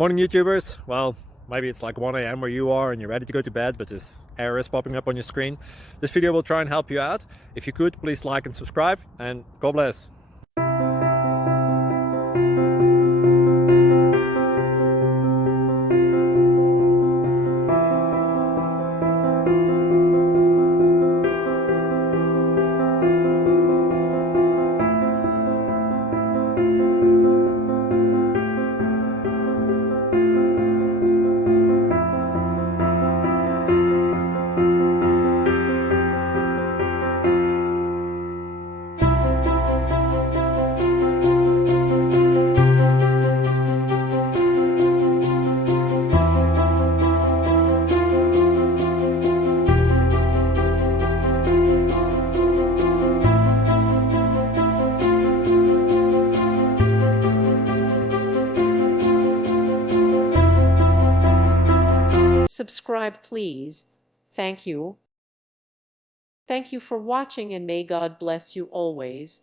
Morning YouTubers. Well, maybe it's like 1 a.m. where you are and you're ready to go to bed, but this error is popping up on your screen. This video will try and help you out. If you could, please like and subscribe, and God bless. Subscribe, please. Thank you. Thank you for watching, and may God bless you always.